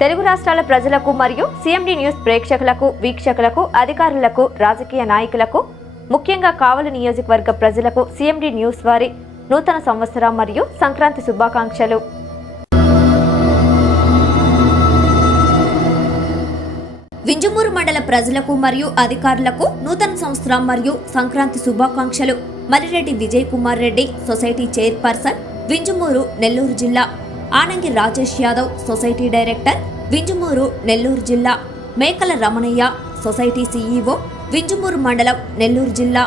తెలుగు రాష్ట్రాల ప్రజలకు మరియు సీఎండి న్యూస్ ప్రేక్షకులకు వీక్షకులకు అధికారులకు రాజకీయ నాయకులకు ముఖ్యంగా కావలి నియోజకవర్గ ప్రజలకు సీఎండి న్యూస్ వారి నూతన సంవత్సరం మరియు సంక్రాంతి శుభాకాంక్షలు. వింజమూరు మండల ప్రజలకు మరియు అధికారులకు నూతన సంవత్సరం మరియు సంక్రాంతి శుభాకాంక్షలు. మరిరెడ్డి విజయ్ కుమార్ రెడ్డి సొసైటీ చైర్పర్సన్ వింజమూరు నెల్లూరు జిల్లా. ఆనంగి రాజేష్ యాదవ్ సొసైటీ డైరెక్టర్ వింజమూరు నెల్లూరు జిల్లా. మేకల రమణయ్య సొసైటీ సీఈఓ వింజమూరు మండలం నెల్లూరు జిల్లా.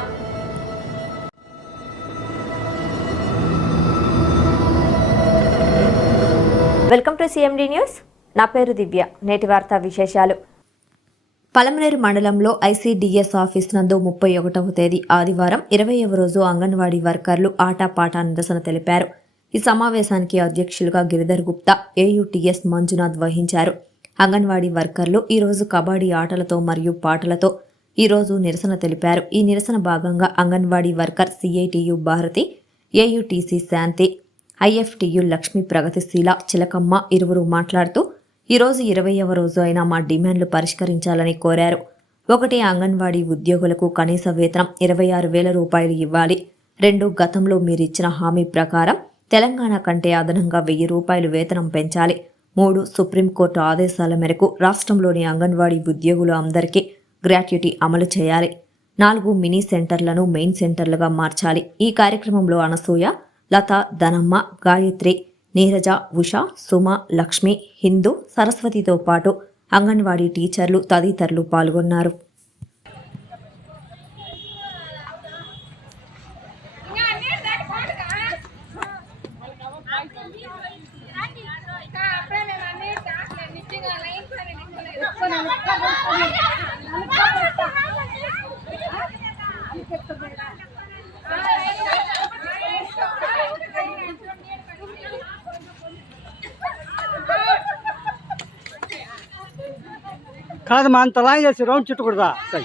Welcome to CMD news. నా పేరు దివ్య. నేటి వార్తా విశేషాలు. పలమనేరు మండలంలో ఐసీడీఎస్ ఆఫీస్ నందు ముప్పై ఒకటవ తేదీ ఆదివారం ఇరవైవ రోజు అంగన్వాడీ వర్కర్లు ఆటాపాటా నిరసన తెలిపారు. ఈ సమావేశానికి అధ్యక్షులుగా గిరిధర్ గుప్తా ఏయుటిఎస్ మంజునాథ్ వహించారు. అంగన్వాడీ వర్కర్లు ఈరోజు కబడ్డీ ఆటలతో మరియు పాటలతో ఈరోజు నిరసన తెలిపారు. ఈ నిరసన భాగంగా anganwadi worker CITU Bharati AITUC Shanti IFTU Lakshmi ప్రగతిశీల చిలకమ్మ ఇరువురు మాట్లాడుతూ ఈరోజు ఇరవైవ రోజు అయినా మా డిమాండ్లు పరిష్కరించాలని కోరారు. ఒకటి అంగన్వాడీ ఉద్యోగులకు కనీస వేతనం ఇరవై ఆరు వేల రూపాయలు ఇవ్వాలి. రెండు గతంలో మీరిచ్చిన హామీ ప్రకారం తెలంగాణ కంటే అదనంగా వెయ్యి రూపాయలు వేతనం పెంచాలి. మూడు సుప్రీంకోర్టు ఆదేశాల మేరకు రాష్ట్రంలోని అంగన్వాడీ ఉద్యోగులు అందరికీ గ్రాట్యుటీ అమలు చేయాలి. నాలుగు మినీ సెంటర్లను మెయిన్ సెంటర్లుగా మార్చాలి. ఈ కార్యక్రమంలో అనసూయ లత ధనమ్మ గాయత్రి నీరజ ఉష సుమ లక్ష్మి హిందూ సరస్వతితో పాటు అంగన్వాడీ టీచర్లు తదితరులు పాల్గొన్నారు. కాదమ్మా అంత లాంగ్ చేసి రౌండ్ చుట్టకూడదా సరే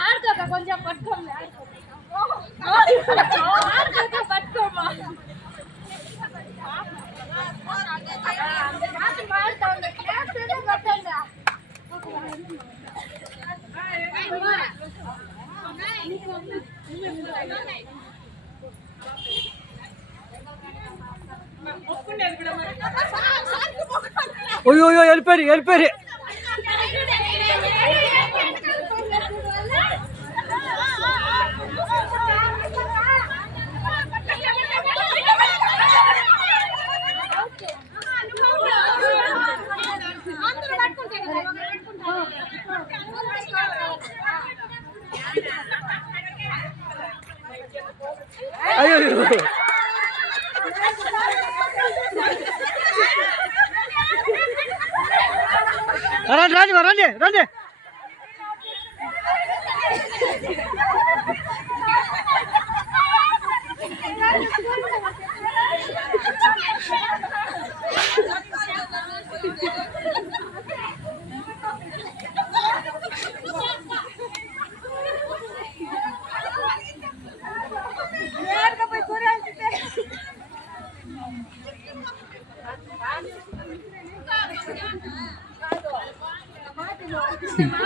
ఆడుకోక కొంచెం పట్టుకోండి ఆడుకోక పట్టుకోమా అయ్యో అయ్యో వెళ్ళిపోయారు వెళ్ళిపోయారు అయ్యో રન રન રન રન నేను